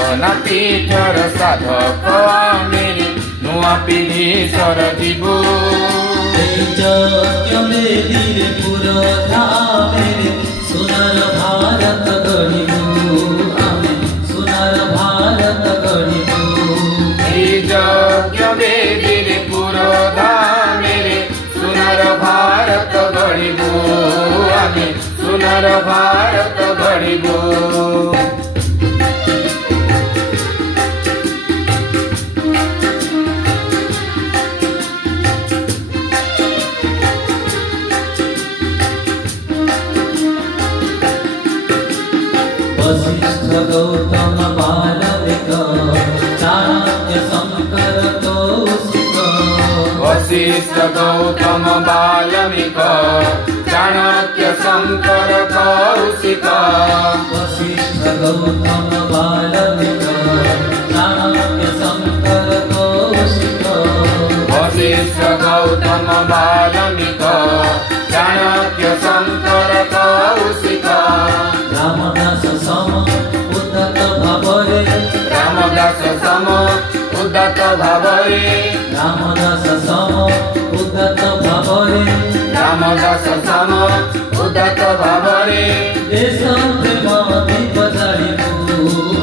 ସାଧନା ପୀଠର ସାଧକ ଆମେ ନୂଆ ପିଢ଼ି ସରିଯିବୁ। ଯଜ୍ଞ ବେଦୀରେ ପୁରୋଧା ଆମେ ସୁନାର ଭାରତ ଗଢ଼ିବୁ, ଆମେ ସୁନାର ଭାରତ ଗଢ଼ିବୁ। এই যজ্ঞ বেদীরে পুରୋଧା ଆମେ ସୁନାର ଭାରତ ଗଢ଼ିବୁ, ଆମେ ସୁନାର ଭାରତ ଗଢ଼ିବୁ। वसिष्ठ गौतम बालविक चाणक्य शंकर कौशिक। वसिष्ठ गौतम बाल्मीक चाणक्य शंकर कौशिक। वसिष्ठ गौतम बालविक चाणक्य शंकर कौशिक। वसिष्ठ गौतम बाल्मीक चाणक्य शंकर कौशिक। रामदास सम उद्धत भावरे, रामदास सम उद्धत भावरे, रामदास सम उद्धत भावरे। रामदास सम उद्धत भावरे देश प्रेम दीप जालिबु,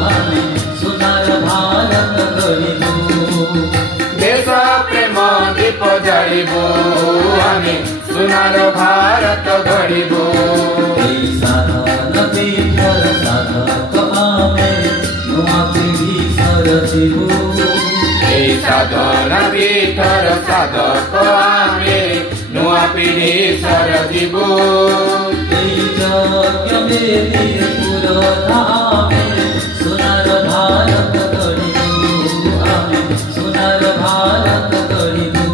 आमे सुनार भारत गढ़िबु। देश प्रेम दीप जालिबु, आमे सुनार भारत गढ़िबु। साधन पीठर साधक आमे नूआ पीढ़ी सरिजिबु। এই সাধনা পীঠর সাধক আমি নূଆ পিঢ়ি সরিଯିବୁ। যজ্ঞ বেদীরে পুରୋଧା ଆମେ ସୁନାର ଭାରତ ଗଢ଼ିବୁ, ଆମେ ସୁନାର ଭାରତ ଗଢ଼ିବୁ।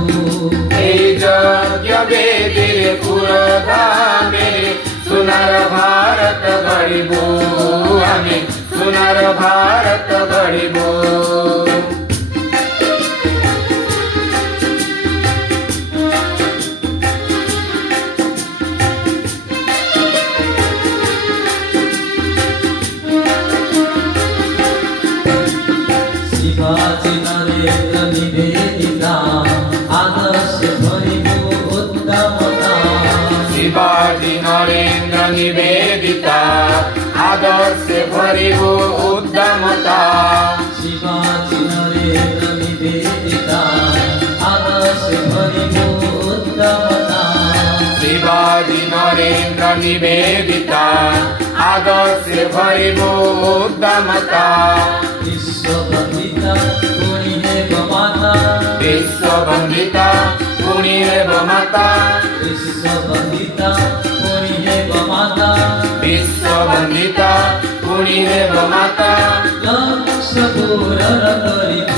এই যজ্ঞ বেদীরে পুରୋଧା ଆମେ ସୁନାର ଭାରତ ଗଢ଼ିବୁ, ଆମେ ସୁନାର ଭାରତ ଗଢ଼ିବୁ। शिवाजी नरेन्द्र निवेदिता आदर्श भरिबु उत्तमता। शिवाजी नरेन्द्र निवेदिता आदर्श भरिबु उद्यमता। शिवाजी नरेन्द्र निवेदिता आदर्श भरिबु उत्तमता। शिवाजी नरेन्द्र निवेदिता आदर्श भरिबु उद्यमता। विश्ववन्दिता गुणी हेब माता, विश्ववन्दिता गुणी हेब माता। विश्ववन्दिता गुणी हेब माता। विश्ववन्दिता गुणी हेब माता। लक्ष्य पूरण करिबु,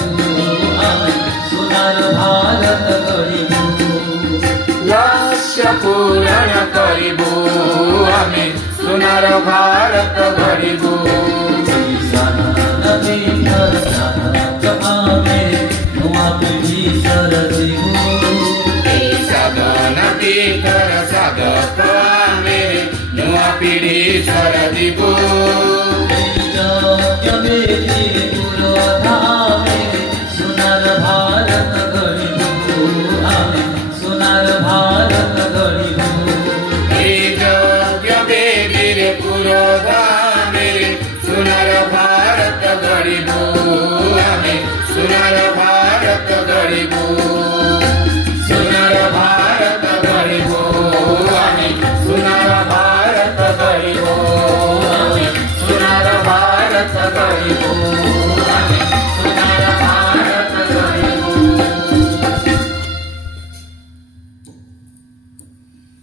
आमे सुनार भारत गढ़िबु। लक्ष्य पूरण करिबु, आमे सुनार भारत गढ़िबु। साधन पीठर साधक आमे नूआ पीढ़ी सरिजिबु। साधना पीठर साधक आमे नूआ पिढ़ी सरिजिबु। यज्ञ बेदीरे पुरोधा आमे सुनार भारत गढ़िबु, आमे सुनार भारत गढ़िबु। এই যজ্ঞ বেদীরে পুরোধা